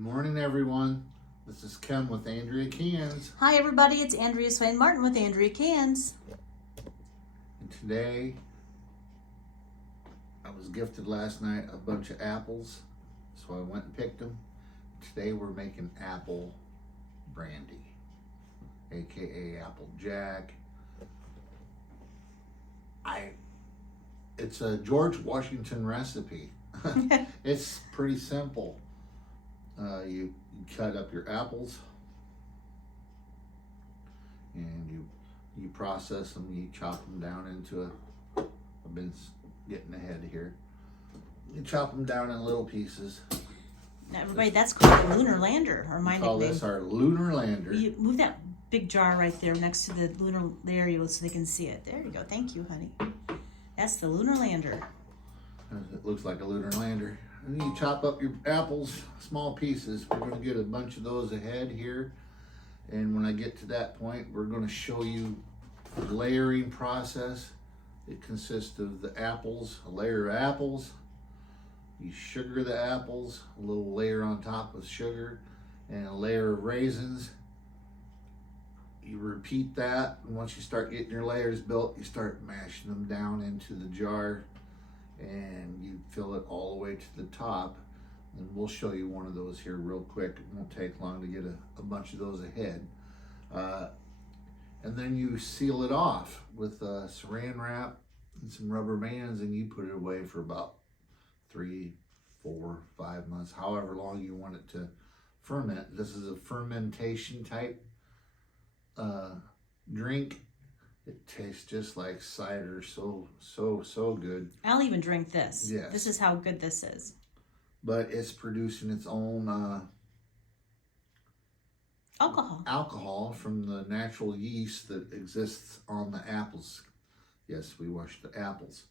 Morning, everyone. This is Ken with Andrea Cans. Hi, everybody. It's Andrea Martin with Andrea Cans. And today, I was gifted last night a bunch of apples, so I went and picked them. Today, we're making apple brandy, aka apple jack. It's a George Washington recipe. It's pretty simple. You cut up your apples and you process them. You chop them down into I've been getting ahead here. You chop them down in little pieces. Now, everybody, that's called a lunar lander, or my We call nickname. this our lunar lander. You move that big jar right there next to the lunar area so they can see it. There you go. Thank you, honey. That's the lunar lander. It looks like a lunar lander. And then you chop up your apples, small pieces. We're going to get a bunch of those ahead here. And when I get to that point, we're going to show you the layering process. It consists of the apples, a layer of apples. You sugar the apples, a little layer on top of sugar, and a layer of raisins. You repeat that, and once you start getting your layers built, you start mashing them down into the jar, and you fill it all the way to the top. And we'll show you one of those here real quick. It won't take long to get a bunch of those ahead. And then you seal it off with saran wrap and some rubber bands, and you put it away for about 3, 4, 5 months, however long you want it to ferment. This is a fermentation type drink. It tastes just like cider, so good. I'll even drink this. Yes. This is how good this is. But it's producing its own alcohol from the natural yeast that exists on the apples. Yes, we wash the apples.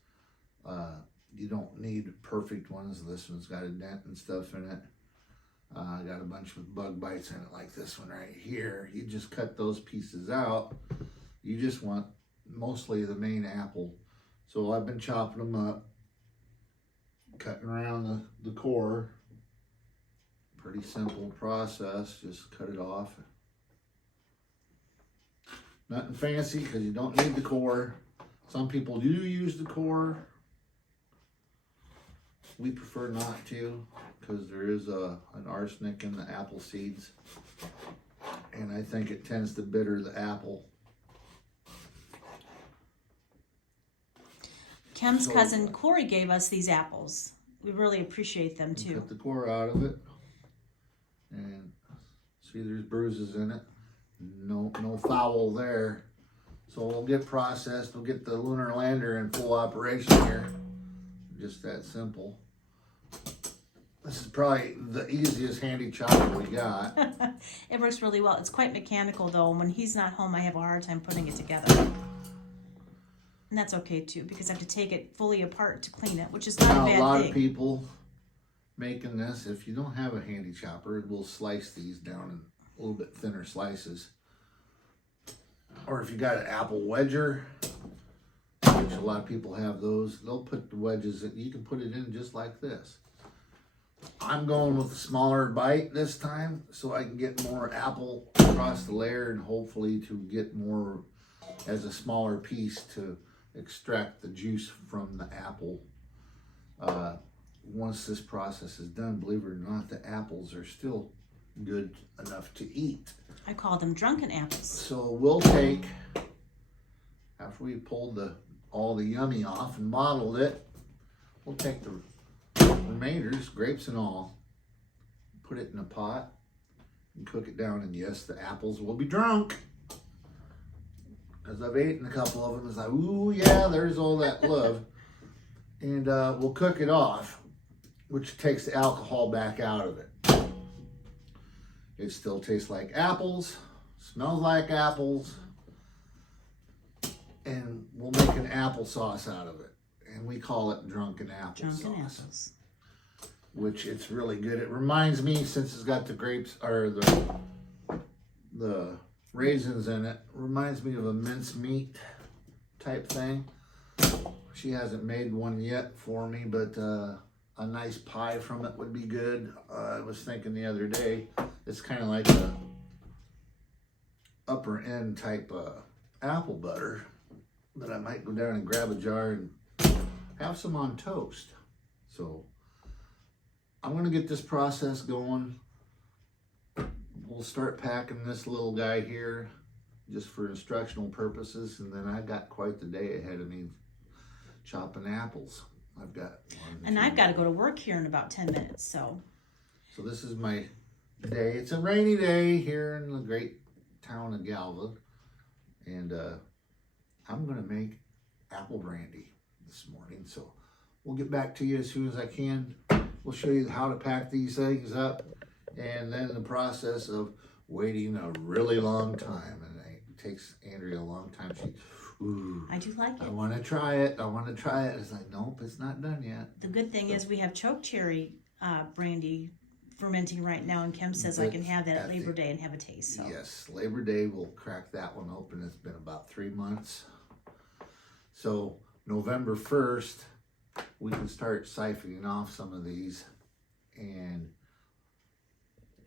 You don't need perfect ones. This one's got a dent and stuff in it. I got a bunch with bug bites in it like this one right here. You just cut those pieces out. You just want mostly the main apple. So I've been chopping them up, cutting around the core. Pretty simple process, just cut it off. Nothing fancy because you don't need the core. Some people do use the core. We prefer not to because there is an arsenic in the apple seeds, and I think it tends to bitter the apple. Ken's cousin Corey gave us these apples. We really appreciate them too. Cut the core out of it, and see there's bruises in it. No foul there. So we'll get processed. We'll get the lunar lander in full operation here. Just that simple. This is probably the easiest handy chopper we got. It works really well. It's quite mechanical though, and when he's not home, I have a hard time putting it together. And that's okay too, because I have to take it fully apart to clean it, which is not a bad thing. A lot of people making this, if you don't have a handy chopper, we'll slice these down in a little bit thinner slices. Or if you got an apple wedger, which a lot of people have those, they'll put the wedges in. You can put it in just like this. I'm going with a smaller bite this time so I can get more apple across the layer and hopefully to get more as a smaller piece to extract the juice from the apple. Once this process is done, believe it or not, the apples are still good enough to eat. I call them drunken apples. So we'll take, after we pulled all the yummy off and bottled it, we'll take the remainders, grapes and all, put it in a pot and cook it down. And yes, the apples will be drunk. As I've eaten a couple of them, it's like, ooh, yeah, there's all that love. And we'll cook it off, which takes the alcohol back out of it. It still tastes like apples, smells like apples, and we'll make an applesauce out of it. And we call it drunken applesauce. Drunken apples. Which it's really good. It reminds me, since it's got the grapes, or the raisins in it, reminds me of a mincemeat type thing. She hasn't made one yet for me, but a nice pie from it would be good. I was thinking the other day, it's kind of like a upper end type apple butter that I might go down and grab a jar and have some on toast. So I'm gonna get this process going. We'll start packing this little guy here just for instructional purposes, and then I got quite the day ahead of me chopping apples. I've got I've got to go to work here in about 10 minutes, so this is my day. It's a rainy day here in the great town of Galva, and I'm gonna make apple brandy this morning. So we'll get back to you as soon as I can. We'll show you how to pack these things up, and then the process of waiting a really long time. And it takes Andrea a long time. Ooh, I do like it. I want to try it. It's like, nope, it's not done yet. The good thing is we have choke cherry brandy fermenting right now, and Kim says I can have that at Labor Day and have a taste. So. Yes, Labor Day we'll crack that one open. It's been about 3 months. So November 1st, we can start siphoning off some of these, and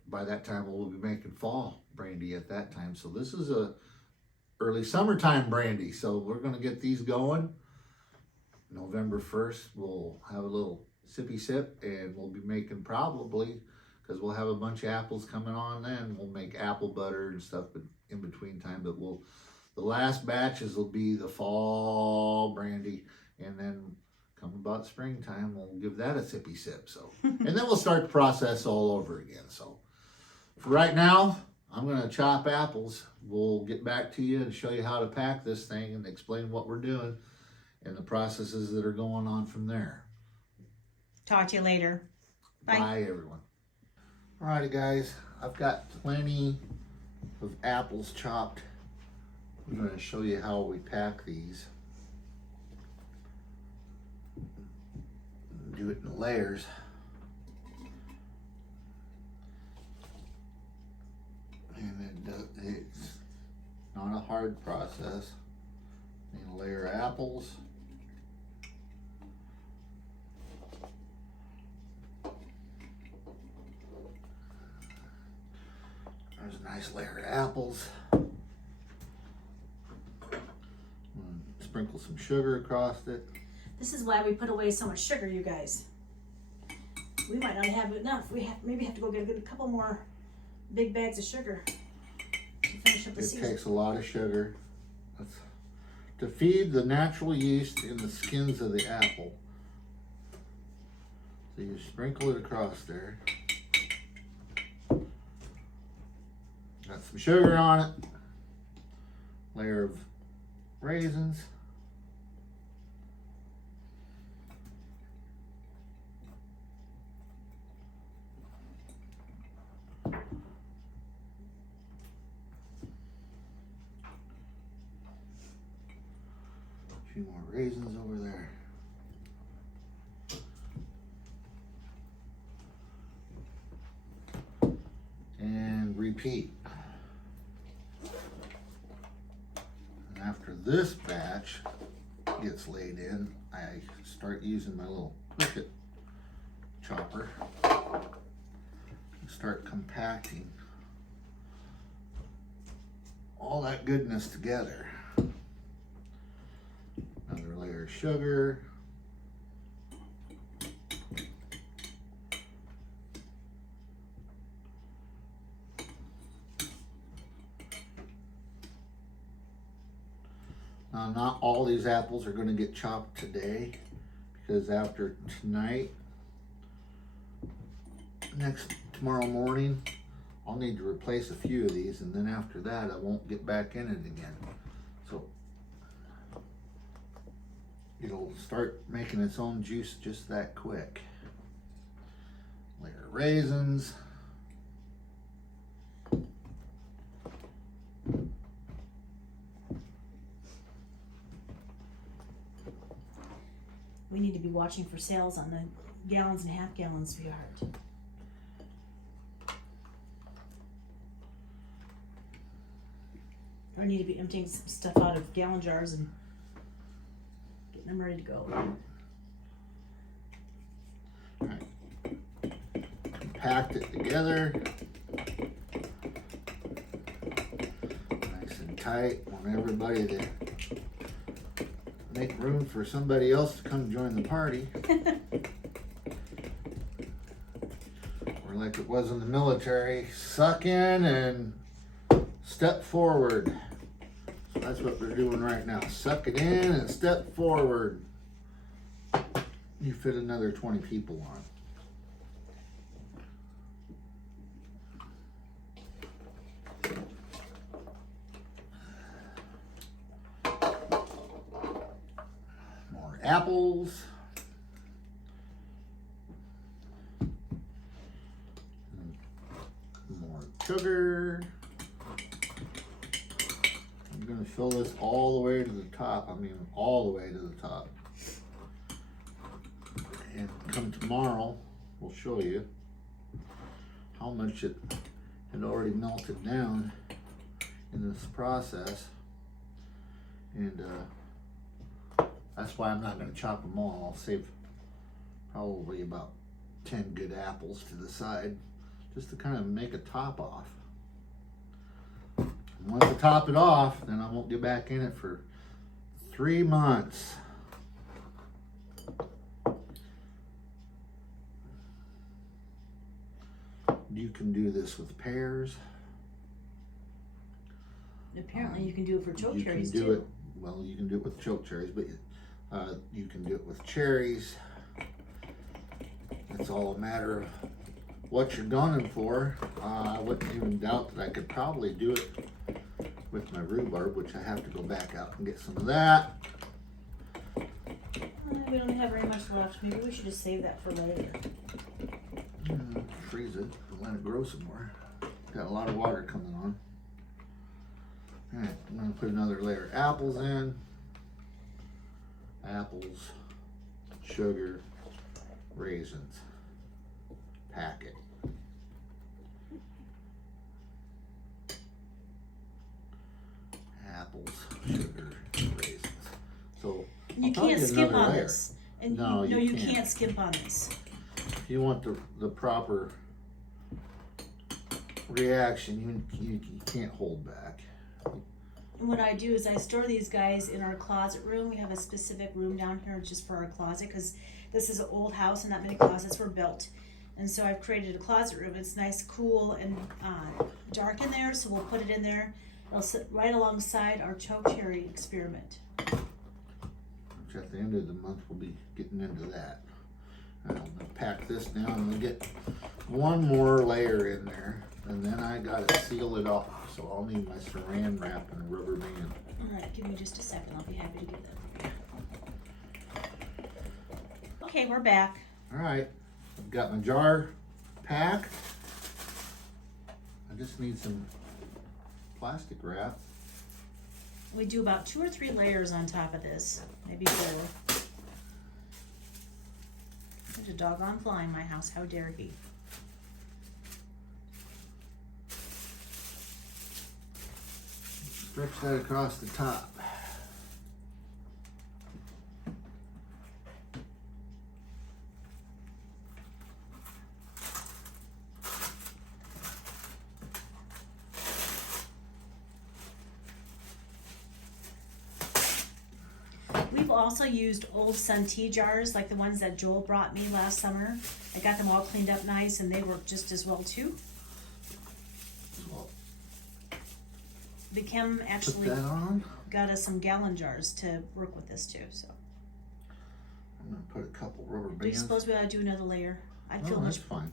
by that time we'll be making fall brandy at that time. So this is a early summertime brandy. So we're going to get these going. November 1st, we'll have a little sippy sip, and we'll be making probably, because we'll have a bunch of apples coming on then, we'll make apple butter and stuff but in between time. But the last batches will be the fall brandy, and then come about springtime, we'll give that a sippy sip. So, and then we'll start the process all over again. So for right now, I'm going to chop apples. We'll get back to you and show you how to pack this thing and explain what we're doing and the processes that are going on from there. Talk to you later. Bye. Bye, everyone. Alrighty, guys. I've got plenty of apples chopped. I'm going to show you how we pack these. Do it in layers. And it's not a hard process. Need a layer of apples. There's a nice layer of apples. Sprinkle some sugar across it. This is why we put away so much sugar, you guys. We might not have enough. Maybe have to go get a couple more big bags of sugar to finish up the season. It takes a lot of sugar to feed the natural yeast in the skins of the apple. So you sprinkle it across there. Got some sugar on it. Layer of raisins. A few more raisins over there. And repeat. And after this batch gets laid in, I start using my little cricket chopper and start compacting all that goodness together. Another layer of sugar. Now, not all these apples are going to get chopped today, because after tonight, tomorrow morning, I'll need to replace a few of these, and then after that, I won't get back in it again. So it'll start making its own juice just that quick. Layer of raisins. We need to be watching for sales on the gallons and half gallons, sweetheart. I need to be emptying some stuff out of gallon jars and getting them ready to go. All packed it together. Nice and tight. Want everybody to make room for somebody else to come join the party. Or like it was in the military, suck in and step forward. So that's what we're doing right now. Suck it in and step forward. You fit another 20 people on. More apples. More sugar. I'm going to fill this all the way to the top. I mean, all the way to the top. And come tomorrow, we'll show you how much it had already melted down in this process. And that's why I'm not going to chop them all. I'll save probably about 10 good apples to the side just to kind of make a top off. And once I top it off, then I won't get back in it for 3 months. You can do this with pears. Apparently you can do it for choke cherries too. too. Well, you can do it with choke cherries, but you can do it with cherries. It's all a matter of what you're gunning for. I wouldn't even doubt that I could probably do it with my rhubarb, which I have to go back out and get some of that. We don't have very much left. Maybe we should just save that for later. Freeze it and let it grow some more. Got a lot of water coming on. Alright, I'm going to put another layer of apples in. Apples, sugar, raisins. Pack it. Apples, sugar, raisins. So you I'll probably can't get skip another on layer. this. And No, you you can't skip on this. If you want the proper reaction, you can't hold back. And what I do is I store these guys in our closet room. We have a specific room down here just for our closet because this is an old house and not many closets were built. And so I've created a closet room. It's nice, cool, and dark in there, so we'll put it in there. It'll sit right alongside our choke cherry experiment. Which at the end of the month we'll be getting into that. I'm gonna pack this down and we'll get one more layer in there, and then I gotta seal it off. So I'll need my saran wrap and a rubber band. All right, give me just a second. I'll be happy to get that. Okay, we're back. All right, I've got my jar packed. I just need some plastic wrap. We do about 2 or 3 layers on top of this, maybe 4. There's a doggone fly in my house. How dare he? Stretch that across the top. We've also used old Sun-Tea jars like the ones that Joel brought me last summer. I got them all cleaned up nice and they work just as well too. The Kim actually Put that on. got us some gallon jars to work with this too. So I'm gonna put a couple rubber do you bands. suppose we ought to do another layer? I'd feel Oh, much that's fine.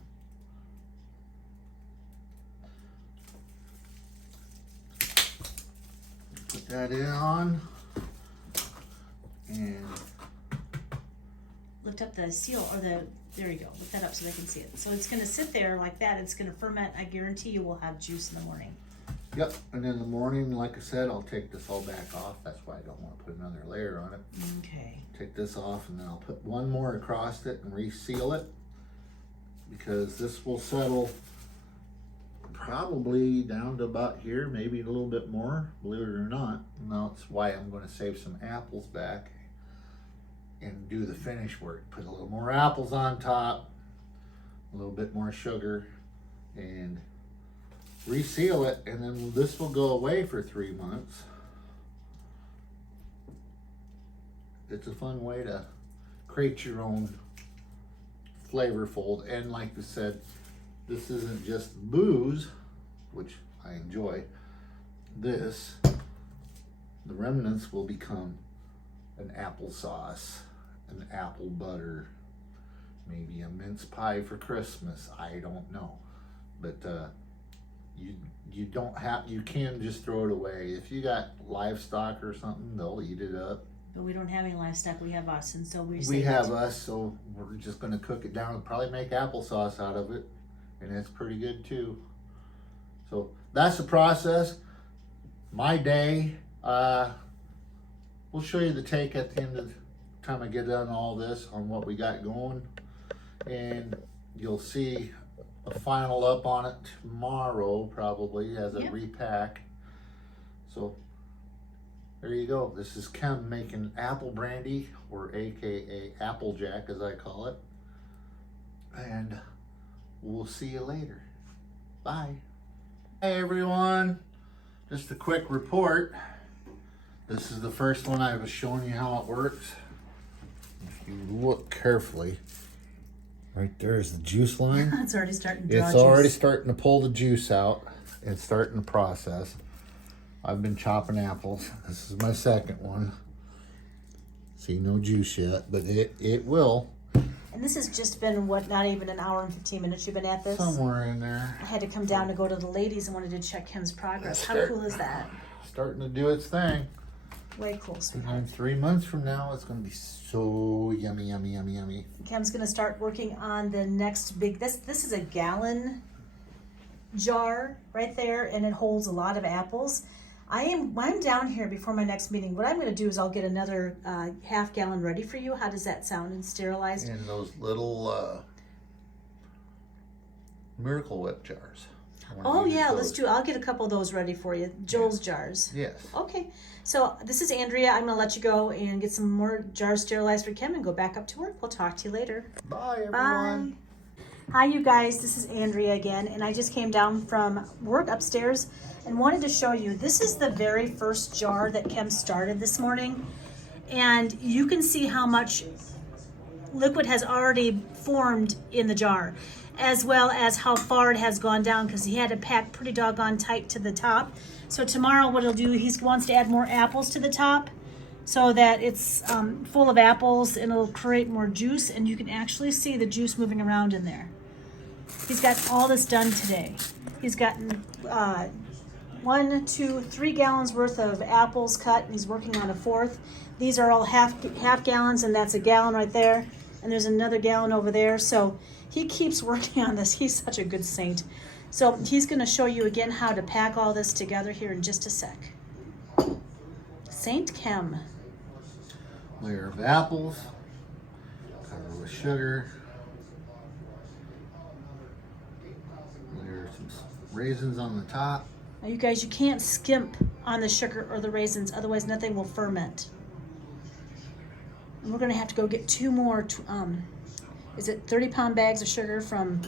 Put that in on. And lift up the seal or the, there you go, lift that up so they can see it. So it's gonna sit there like that, it's gonna ferment. I guarantee you we'll have juice in the morning. yep, and in the morning, like I said, I'll take this all back off. That's why I don't want to put another layer on it. Okay. Take this off and then I'll put one more across it and reseal it, because this will settle probably down to about here, maybe a little bit more, believe it or not. And that's why I'm going to save some apples back and do the finish work. Put a little more apples on top, a little bit more sugar, and reseal it, and then this will go away for 3 months. It's a fun way to create your own flavorful, and like I said, this isn't just booze, which I enjoy. This, the remnants will become an applesauce, an apple butter, maybe a mince pie for Christmas. I don't know, but you don't have, you can just throw it away. If you got livestock or something, they'll eat it up. But we don't have any livestock. We have us, and so We have us, so we're just gonna cook it down and probably make applesauce out of it, and it's pretty good too. So that's the process. My day. We'll show you the take at the end of the time I get done all this on what we got going, and you'll see a final up on it tomorrow probably as a repack. So there you go. This is Kim making apple brandy, or AKA Applejack as I call it. And we'll see you later. Bye. Hey everyone. Just a quick report. This is the first one I was showing you how it works. If you look carefully, right there is the juice line. It's already starting to draw It's juice. already starting to pull the juice out. It's starting the process. I've been chopping apples. This is my second one. See, no juice yet, but it will. And this has just been, what, not even an hour and 15 minutes you've been at this? Somewhere in there. I had to come down to go to the ladies and wanted to check Kim's progress. How cool is that? Starting to do its thing. Way cool, sweetheart. And 3 months from now, it's going to be so yummy, yummy, yummy, yummy. Kim's going to start working on the next big, this is a gallon jar right there, and it holds a lot of apples. I'm down here before my next meeting. What I'm going to do is I'll get another half gallon ready for you. How does that sound? And sterilized. In those little Miracle Whip jars. Oh yeah, let's do. I'll get a couple of those ready for you. Joel's jars. Yes. Okay. So this is Andrea. I'm going to let you go and get some more jars sterilized for Kim and go back up to work. We'll talk to you later. Bye everyone. Bye. Hi you guys, this is Andrea again, and I just came down from work upstairs and wanted to show you, this is the very first jar that Kim started this morning, and you can see how much liquid has already formed in the jar, as well as how far it has gone down, because he had to pack pretty doggone tight to the top. So tomorrow what he'll do, he wants to add more apples to the top so that it's full of apples, and it'll create more juice, and you can actually see the juice moving around in there. He's got all this done today. He's gotten 1, 2, 3 gallons worth of apples cut, and he's working on a fourth. These are all half gallons, and that's a gallon right there. And there's another gallon over there. So he keeps working on this. He's such a good saint. So he's going to show you again how to pack all this together here in just a sec. Saint Kim. Layer of apples, cover with sugar, layer some raisins on the top. Now you guys, you can't skimp on the sugar or the raisins, otherwise nothing will ferment. And we're going to have to go get 2 more, is it 30-pound bags of sugar from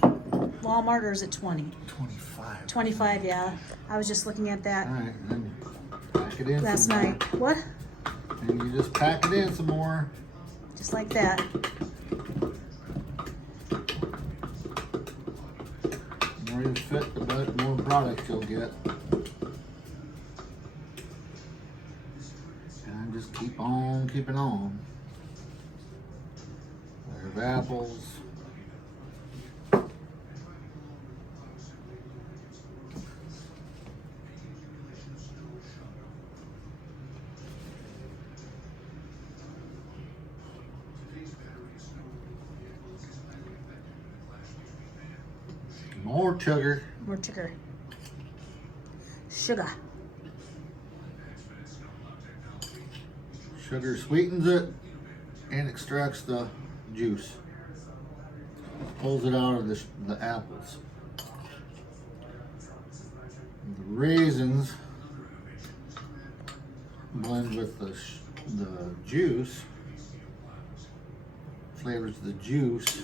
Walmart, or is it 20? 25. 25, yeah. I was just looking at that All right, and then pack it in last some more. night. What? And you just pack it in some more. Just like that. The more you fit, the more product you'll get. And just keep on keeping on. Layer of apples. More sugar. More sugar. Sugar. Sugar sweetens it and extracts the juice. Pulls it out of the apples. The raisins blend with the juice, flavors the juice,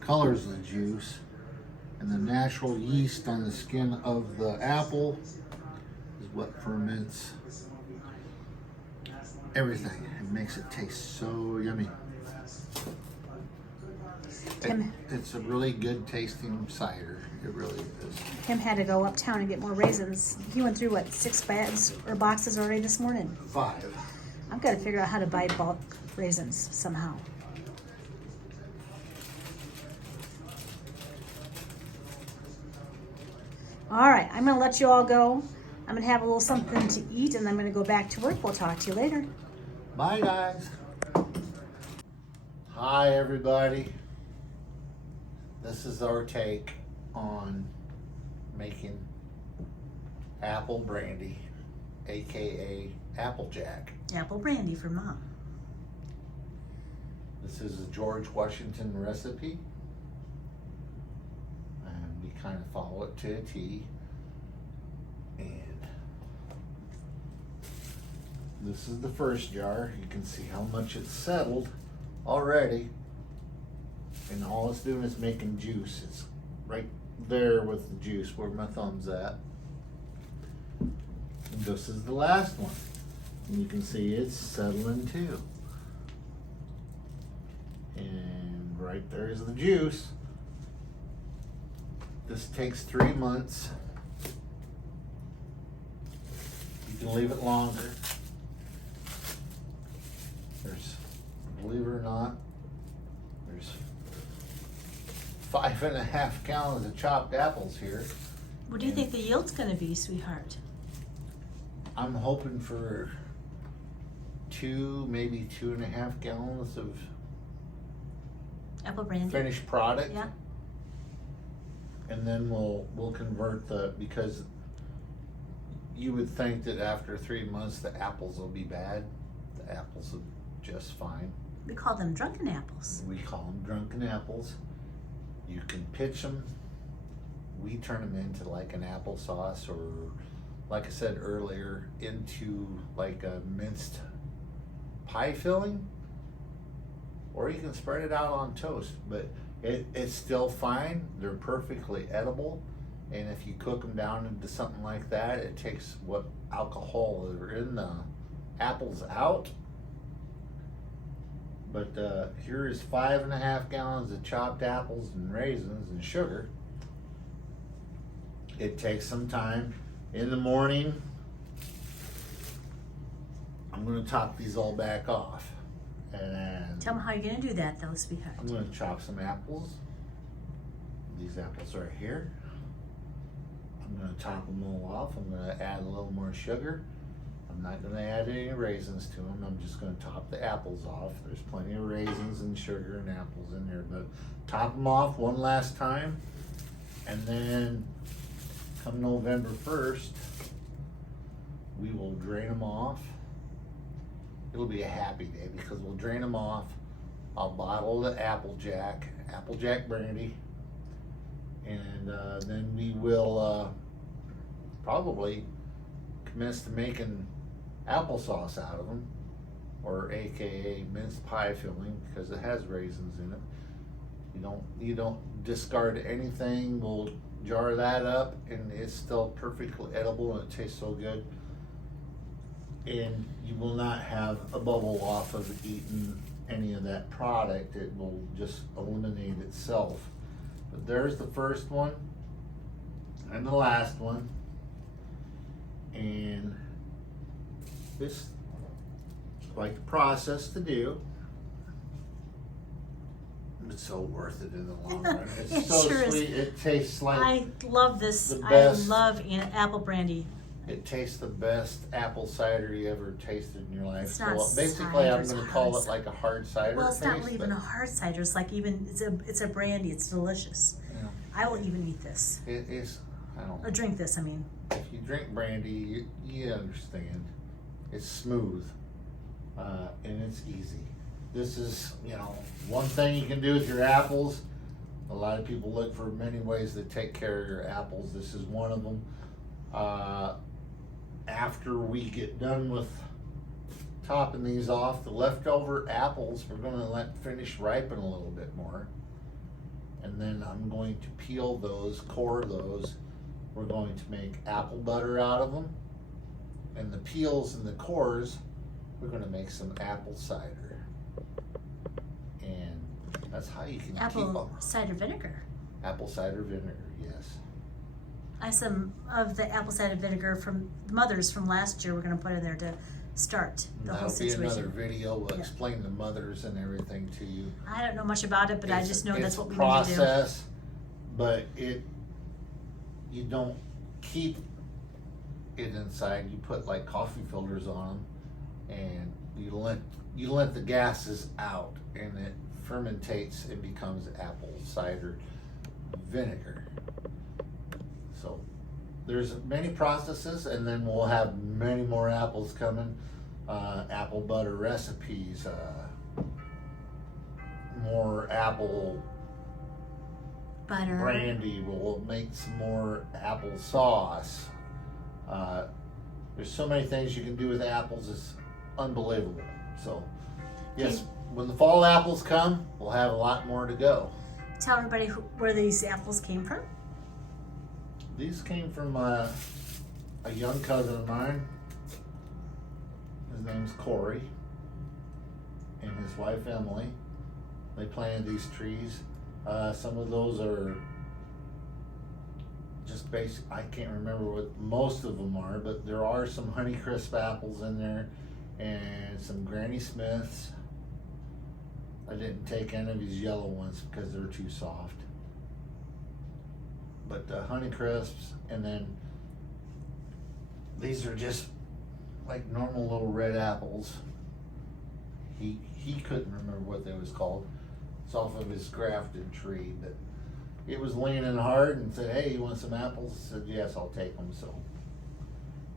colors the juice, And the natural yeast on the skin of the apple is what ferments everything. It makes it taste so yummy. It's a really good tasting cider. It really is. Kim had to go uptown and get more raisins. He went through, what, 6 bags or boxes already this morning? 5. I've got to figure out how to buy bulk raisins somehow. All right, I'm going to let you all go. I'm going to have a little something to eat, and I'm going to go back to work. We'll talk to you later. Bye, guys. Hi, everybody. This is our take on making apple brandy, aka Applejack. Apple brandy for Mom. This is a George Washington recipe, and we kind of follow it to a T. And this is the first jar. You can see how much it's settled already. And all it's doing is making juice. It's right there with the juice where my thumb's at. And this is the last one. And you can see it's settling too. And right there's the juice. This takes 3 months. You can leave it longer. There's, believe it or not, there's 5.5 gallons of chopped apples here. What do you think the yield's going to be, sweetheart? I'm hoping for 2, maybe 2.5 gallons of Apple brandy. finished product. Yeah. And then we'll convert because you would think that after 3 months the apples will be bad. The apples are just fine. We call them drunken apples. We call them drunken apples. You can pitch them. We turn them into like an applesauce, or like I said earlier, into like a minced pie filling, or you can spread it out on toast. But it's still fine. They're perfectly edible. And if you cook them down into something like that, it takes what alcohol are in the apples out. But here is 5.5 gallons of chopped apples and raisins and sugar. It takes some time. In the morning, I'm going to top these all back off. And Tell them how you're going to do that, though, sweetheart. I'm going to chop some apples. These apples are here. I'm going to top them all off. I'm going to add a little more sugar. I'm not going to add any raisins to them. I'm just going to top the apples off. There's plenty of raisins and sugar and apples in there, but top them off one last time. And then come November 1st, we will drain them off. It'll be a happy day because we'll drain them off. I'll bottle the Applejack brandy, and then we will probably commence to making applesauce out of them, or AKA minced pie filling, because it has raisins in it. You don't discard anything. We'll jar that up, and it's still perfectly edible, and it tastes so good. And you will not have a bubble off of eating any of that product. It will just eliminate itself. But there's the first one and the last one. And this is quite the process to do. It's so worth it in the long run. It's It so sure is. sweet. It tastes like I love this. the I best. love apple brandy. It tastes the best apple cider you ever tasted in your life. It's not So basically, cider, I'm it's going to call hard it like a hard cider. Well, it's not taste, really even but a hard cider. It's like it's a brandy. It's delicious. Yeah. I will even eat this. It is. I don't. Or drink this, I mean. If you drink brandy, you understand. It's smooth, and it's easy. This is, one thing you can do with your apples. A lot of people look for many ways to take care of your apples. This is one of them. After we get done with topping these off, the leftover apples we're going to let finish ripen a little bit more. and then I'm going to peel those, core those. We're going to make apple butter out of them, and the peels and the cores, we're going to make some apple cider, and that's how you can keep them. Apple cider vinegar. Apple cider vinegar, yes. I have some of the apple cider vinegar from Mother's from last year. We're going to put in there to start the whole situation. That'll be another video. We'll explain the Mothers and everything to you. I don't know much about it, but I just know that's what we need to do. It's a process, but you don't keep it inside. You put like coffee filters on them, and you let the gases out, and it fermentates and becomes apple cider vinegar. So there's many processes, and then we'll have many more apples coming. Apple butter recipes, more apple Butter. brandy. We'll make some more apple sauce. There's so many things you can do with apples. It's unbelievable. So yes, when the fall apples come, we'll have a lot more to go. Tell everybody where these apples came from. These came from a young cousin of mine. His name's Corey, and his wife Emily. They planted these trees. Some of those are just basic. I can't remember what most of them are, but there are some Honeycrisp apples in there, and some Granny Smiths. I didn't take any of these yellow ones because they're too soft. But Honeycrisps, and then these are just like normal little red apples. He couldn't remember what they was called. It's off of his grafted tree, but it was leaning hard and said, "Hey, you want some apples?" I said, "Yes, I'll take them." So,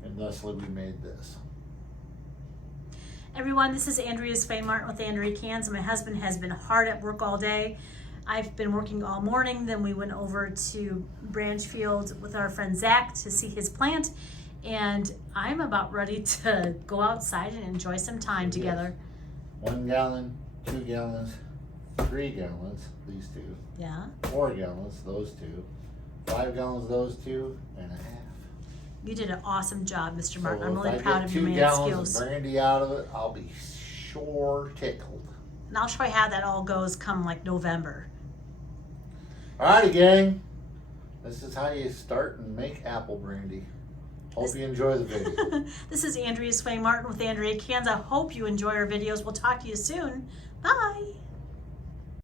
and thusly we made this. Everyone, this is Andrea's Fine Martin with Andrea Cans. My husband has been hard at work all day. I've been working all morning. Then we went over to Branchfield with our friend Zach to see his plant. And I'm about ready to go outside and enjoy some time together. 1 gallon, 2 gallons, 3 gallons, these two. Yeah. 4 gallons, those two. 5 gallons, those two, and a half. You did an awesome job, Mr. Martin. So I'm really if I proud get of your 2 man gallons skills. of brandy out of it, I'll be sure tickled. And I'll show you how that all goes come like November. Alrighty, gang. This is how you start and make apple brandy. Hope you enjoy the video. This is Andrea Swain Martin with Andrea Cans. I hope you enjoy our videos. We'll talk to you soon. Bye.